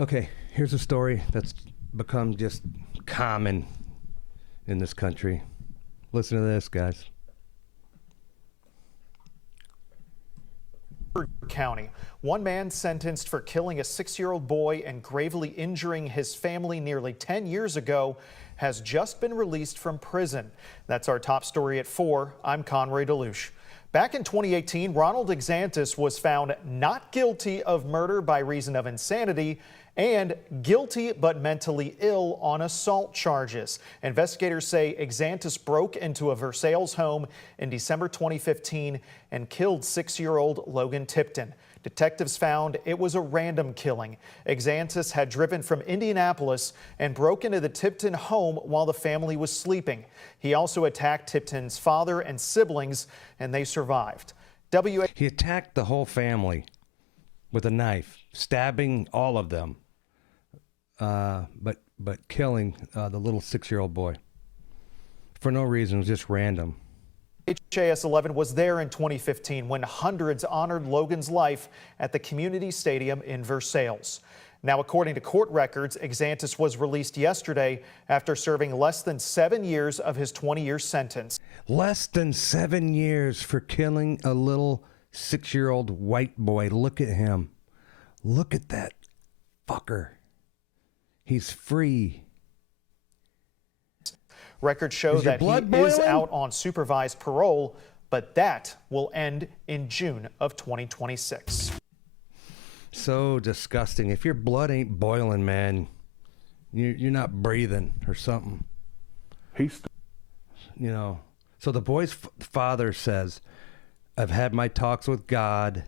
Okay, here's a story that's become just common in this country. Listen to this, guys. County. One man sentenced for killing a 6-year-old boy and gravely injuring his family nearly 10 years ago has just been released from prison. That's our top story at 4. I'm Conroy Delouche. Back in 2018, Ronald Exantis was found not guilty of murder by reason of insanity and guilty but mentally ill on assault charges. Investigators say Exantis broke into a Versailles home in December 2015 and killed 6-year-old Logan Tipton. Detectives found it was a random killing. Exantis had driven from Indianapolis and broke into the Tipton home while the family was sleeping. He also attacked Tipton's father and siblings, and they survived. He attacked the whole family with a knife, stabbing all of them, but killing the little 6-year-old boy for no reason. It was just random. HAS 11 was there in 2015 when hundreds honored Logan's life at the community stadium in Versailles. Now, according to court records, Exantis was released yesterday after serving less than 7 years of his 20-year sentence. Less than 7 years for killing a little 6-year-old white boy. Look at him. Look at that fucker. He's free. Records show that he is out on supervised parole, but that will end in June of 2026. So disgusting. If your blood ain't boiling, man, you're not breathing or something. So the boy's father says, I've had my talks with God.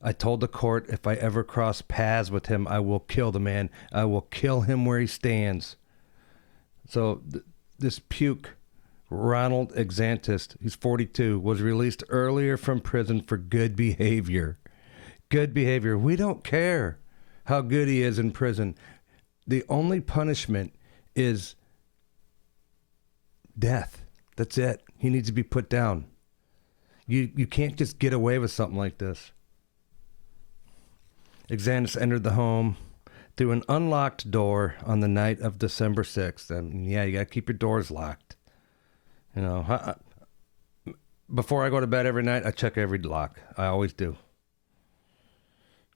I told the court if I ever cross paths with him, I will kill the man. I will kill him where he stands. So this puke, Ronald Exantis, he's 42, was released earlier from prison for good behavior. Good behavior. We don't care how good he is in prison. The only punishment is death. That's it. He needs to be put down. You can't just get away with something like this. Exantis entered the home through an unlocked door on the night of December 6th. And yeah, you got to keep your doors locked. Before I go to bed every night, I check every lock. I always do.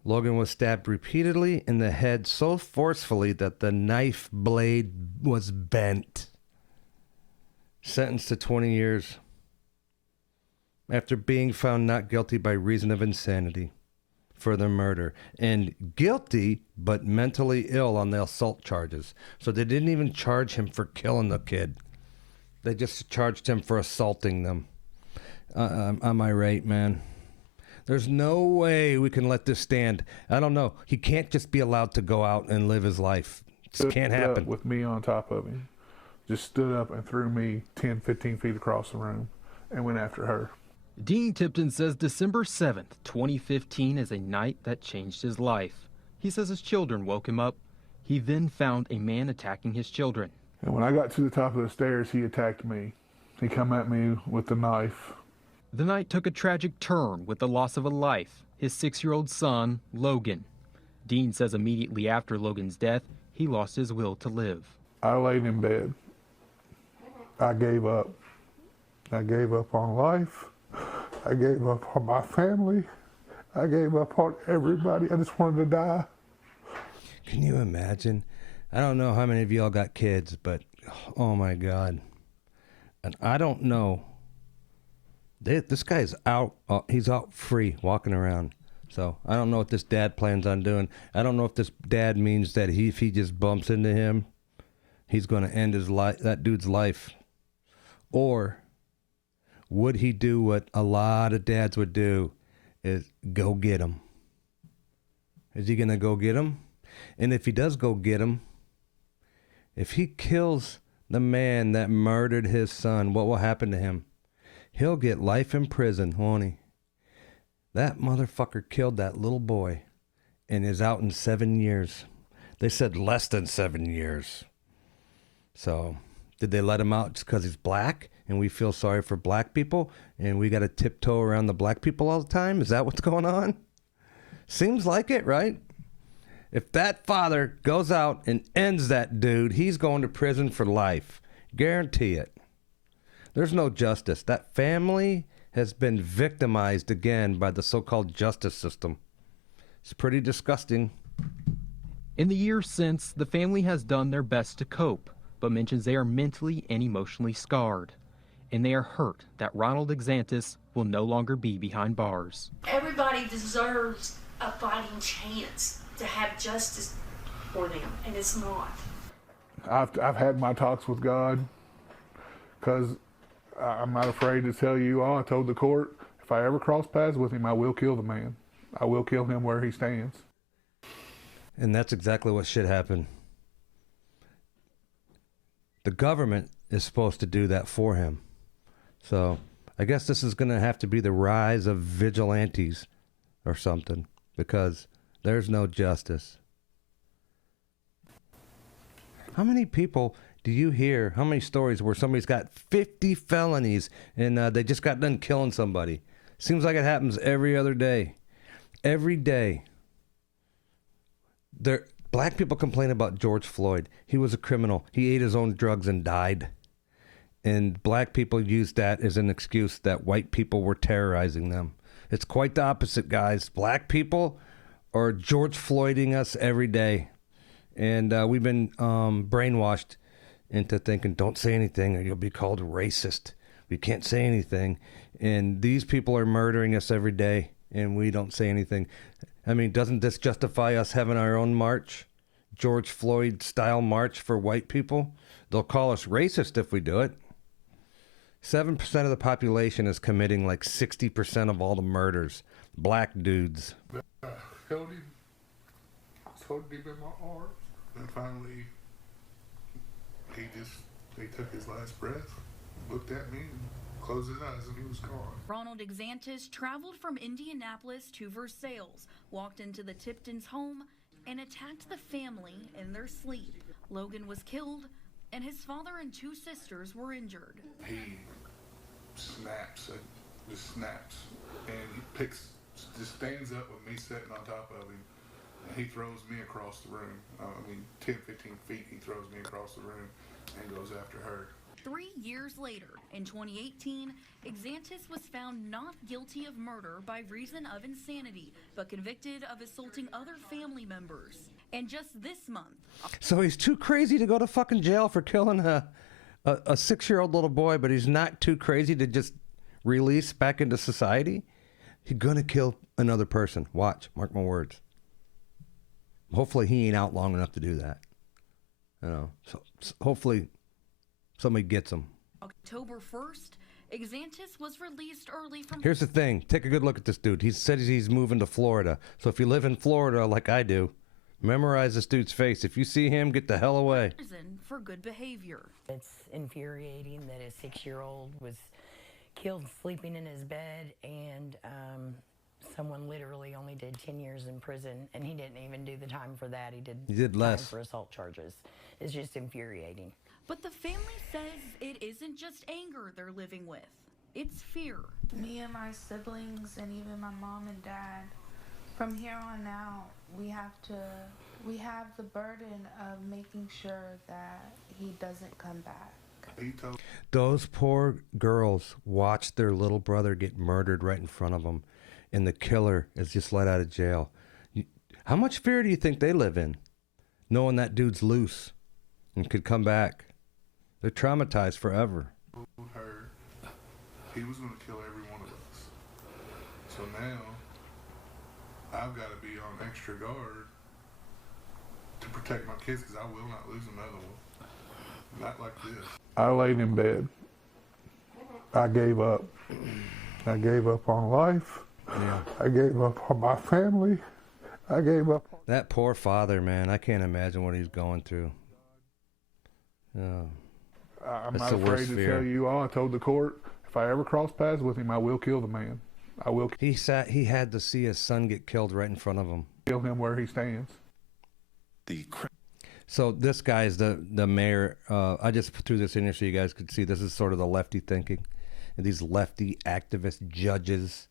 Logan was stabbed repeatedly in the head so forcefully that the knife blade was bent. Sentenced to 20 years after being found not guilty by reason of insanity for the murder, and guilty but mentally ill on the assault charges. So they didn't even charge him for killing the kid. They just charged him for assaulting them. Am I right, man? There's no way we can let this stand. I don't know. He can't just be allowed to go out and live his life. It can't happen. With me on top of him. Just stood up and threw me 10, 15 feet across the room and went after her. Dean Tipton says December 7th, 2015 is a night that changed his life. He says his children woke him up. He then found a man attacking his children. And when I got to the top of the stairs, he attacked me. He come at me with the knife. The night took a tragic turn with the loss of a life, his 6-year-old son, Logan. Dean says immediately after Logan's death, he lost his will to live. I laid in bed. I gave up. I gave up on life. I gave up on my family. I gave up on everybody. I just wanted to die. Can you imagine? I don't know how many of y'all got kids, but oh my God. And I don't know. This guy's out. He's out free, walking around. So I don't know what this dad plans on doing. I don't know if this dad means that if he just bumps into him, he's going to end his life, that dude's life. Or would he do what a lot of dads would do, is go get him? Is he going to go get him? And if he does go get him, if he kills the man that murdered his son, what will happen to him? He'll get life in prison, won't he? That motherfucker killed that little boy and is out in 7 years. They said less than 7 years. So did they let him out just because he's black and we feel sorry for black people and we got to tiptoe around the black people all the time? Is that what's going on? Seems like it, right? If that father goes out and ends that dude, he's going to prison for life. Guarantee it. There's no justice. That family has been victimized again by the so-called justice system. It's pretty disgusting. In the years since, the family has done their best to cope, but mentions they are mentally and emotionally scarred. And they are hurt that Ronald Exantis will no longer be behind bars. Everybody deserves a fighting chance to have justice for them, and it's not. I've had my talks with God, because I'm not afraid to tell you all. I told the court, if I ever cross paths with him, I will kill the man. I will kill him where he stands. And that's exactly what should happen. The government is supposed to do that for him. So I guess this is going to have to be the rise of vigilantes or something, because there's no justice. How many people do you hear, how many stories where somebody's got 50 felonies and they just got done killing somebody? Seems like it happens every other day. Every day. Black people complain about George Floyd. He was a criminal. He ate his own drugs and died. And black people use that as an excuse that white people were terrorizing them. It's quite the opposite, guys. Black people are George Floyding us every day. And we've been brainwashed into thinking, don't say anything or you'll be called a racist. We can't say anything. And these people are murdering us every day, and we don't say anything. I mean, doesn't this justify us having our own march? George Floyd style march for white people? They'll call us racist if we do it. 7% of the population is committing like 60% of all the murders. Black dudes. Held him so deep in my heart. And finally, he took his last breath, looked at me, and closed his eyes, and he was gone. Ronald Exantis traveled from Indianapolis to Versailles, walked into the Tiptons' home, and attacked the family in their sleep. Logan was killed, and his father and 2 sisters were injured. He snaps, and he just stands up with me sitting on top of him, and he throws me across the room. 10, 15 feet, he throws me across the room and goes after her. 3 years later, in 2018, Exantis was found not guilty of murder by reason of insanity, but convicted of assaulting other family members. And just this month... So he's too crazy to go to fucking jail for killing a 6-year-old little boy, but he's not too crazy to just release back into society? He's gonna kill another person. Watch, mark my words. Hopefully he ain't out long enough to do that. You know, so hopefully somebody gets him. October 1st, Exantis was released early from... Here's the thing. Take a good look at this dude. He said he's moving to Florida. So if you live in Florida like I do, memorize this dude's face. If you see him, get the hell away. ...prison for good behavior. It's infuriating that a 6-year-old was killed sleeping in his bed, and someone literally only did 10 years in prison, and he didn't even do the time for that. He did less. time for assault charges. It's just infuriating. But the family says it isn't just anger they're living with. It's fear. Me and my siblings, and even my mom and dad, from here on out, we have the burden of making sure that he doesn't come back. Those poor girls watched their little brother get murdered right in front of them, and the killer is just let out of jail. How much fear do you think they live in, knowing that dude's loose and could come back? They're traumatized forever. Her, he was going to kill every one of us. So now, I've got to be on extra guard to protect my kids, because I will not lose another one. Not like this. I laid in bed. I gave up. I gave up on life. Yeah. I gave up on my family. I gave up. That poor father, man. I can't imagine what he's going through. Yeah. I'm That's not the worst afraid to fear. tell you all. I told the court, if I ever cross paths with him, I will kill the man. I will He had to see his son get killed right in front of him. kill him where he stands. So this guy is the mayor. I just threw this in here so you guys could see. This is sort of the lefty thinking. And these lefty activist judges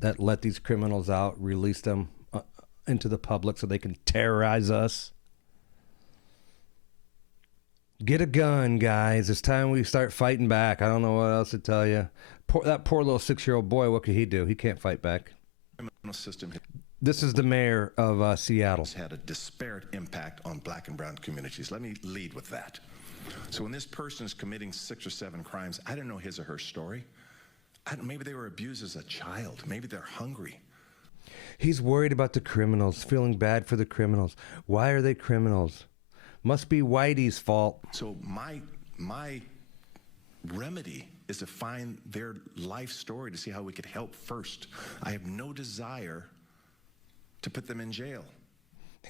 that let these criminals out, release them into the public so they can terrorize us. Get a gun, guys. It's time we start fighting back. I don't know what else to tell you. That poor little 6-year-old boy, what could he do? He can't fight back. System This is the mayor of Seattle. has had a disparate impact on black and brown communities. Let me lead with that. So when this person is committing 6 or 7 crimes, I don't know his or her story. Maybe they were abused as a child. Maybe they're hungry. He's worried about the criminals, feeling bad for the criminals. Why are they criminals? Must be Whitey's fault. So my remedy is to find their life story to see how we could help first. I have no desire to put them in jail.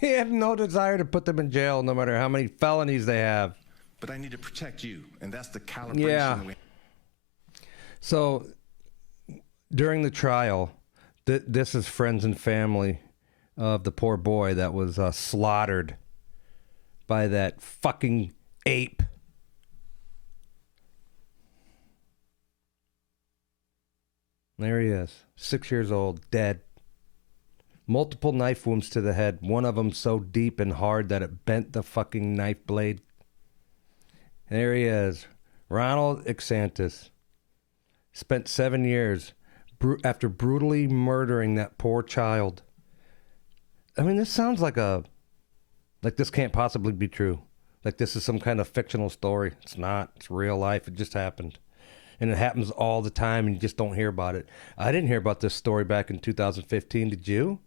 He had no desire to put them in jail, no matter how many felonies they have. But I need to protect you, and that's the calibration. Yeah. So during the trial, this is friends and family of the poor boy that was slaughtered by that fucking ape. There he is, 6 years old, dead. Multiple knife wounds to the head, one of them so deep and hard that it bent the fucking knife blade. There he is, Ronald DeSantis. Spent 7 years after brutally murdering that poor child. I mean, this sounds like this can't possibly be true. Like this is some kind of fictional story. It's not. It's real life. It just happened. And it happens all the time and you just don't hear about it. I didn't hear about this story back in 2015. Did you?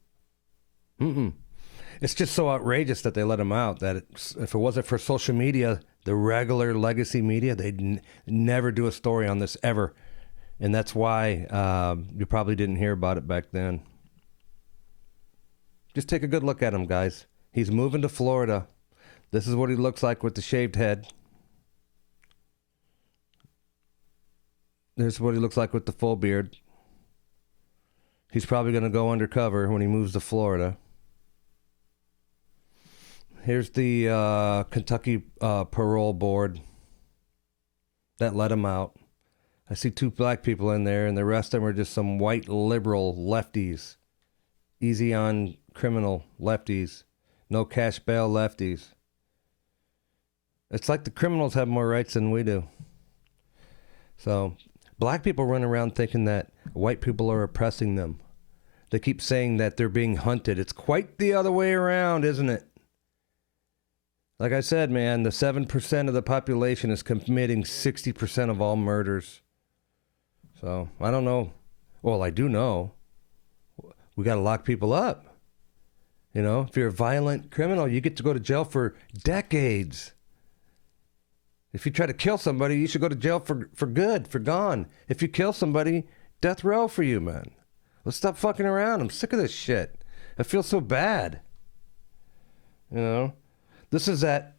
It's just so outrageous that they let him out that if it wasn't for social media, the regular legacy media, they'd never do a story on this ever. And that's why you probably didn't hear about it back then. Just take a good look at him, guys. He's moving to Florida. This is what he looks like with the shaved head. This is what he looks like with the full beard. He's probably going to go undercover when he moves to Florida. Here's the Kentucky parole board that let him out. I see 2 black people in there, and the rest of them are just some white liberal lefties. Easy on criminal lefties. No cash bail lefties. It's like the criminals have more rights than we do. So, black people run around thinking that white people are oppressing them. They keep saying that they're being hunted. It's quite the other way around, isn't it? Like I said, man, the 7% of the population is committing 60% of all murders. So, I don't know. Well, I do know. We got to lock people up. You know, if you're a violent criminal, you get to go to jail for decades. If you try to kill somebody, you should go to jail for good, for gone. If you kill somebody, death row for you, man. Let's stop fucking around. I'm sick of this shit. I feel so bad. You know? This is that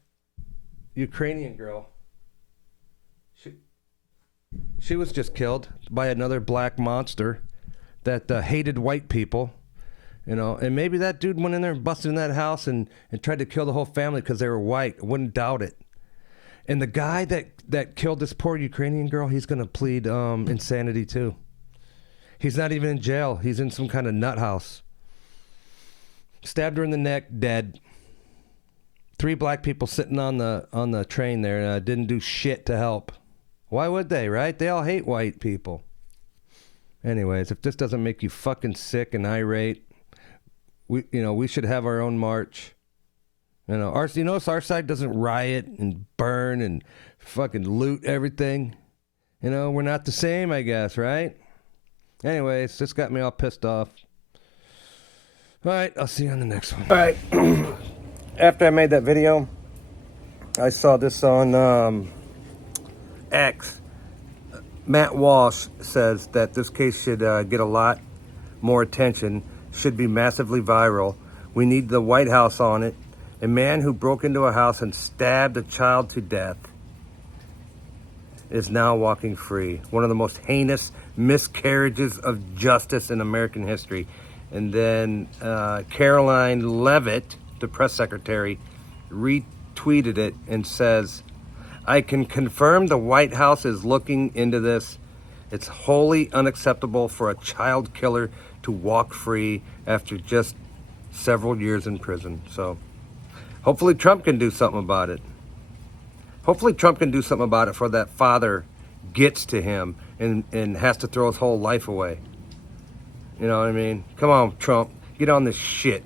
Ukrainian girl. She was just killed by another black monster that hated white people, you know. And maybe that dude went in there and busted in that house and tried to kill the whole family because they were white. I wouldn't doubt it. And the guy that killed this poor Ukrainian girl, he's going to plead insanity too. He's not even in jail. He's in some kind of nut house. Stabbed her in the neck, dead. 3 black people sitting on the train there didn't do shit to help. Why would they, right? They all hate white people. Anyways, if this doesn't make you fucking sick and irate, we should have our own march. Our side doesn't riot and burn and fucking loot everything. We're not the same, I guess, right? Anyways, this got me all pissed off. All right, I'll see you on the next one. All right. After I made that video, I saw this on X. Matt Walsh says that this case should get a lot more attention, should be massively viral. We need the White House on it. A man who broke into a house and stabbed a child to death is now walking free. One of the most heinous miscarriages of justice in American history. And then Caroline Leavitt, the press secretary, retweeted it and says, I can confirm the White House is looking into this. It's wholly unacceptable for a child killer to walk free after just several years in prison. So hopefully Trump can do something about it. Hopefully Trump can do something about it before that father gets to him and has to throw his whole life away. You know what I mean? Come on, Trump. Get on this shit.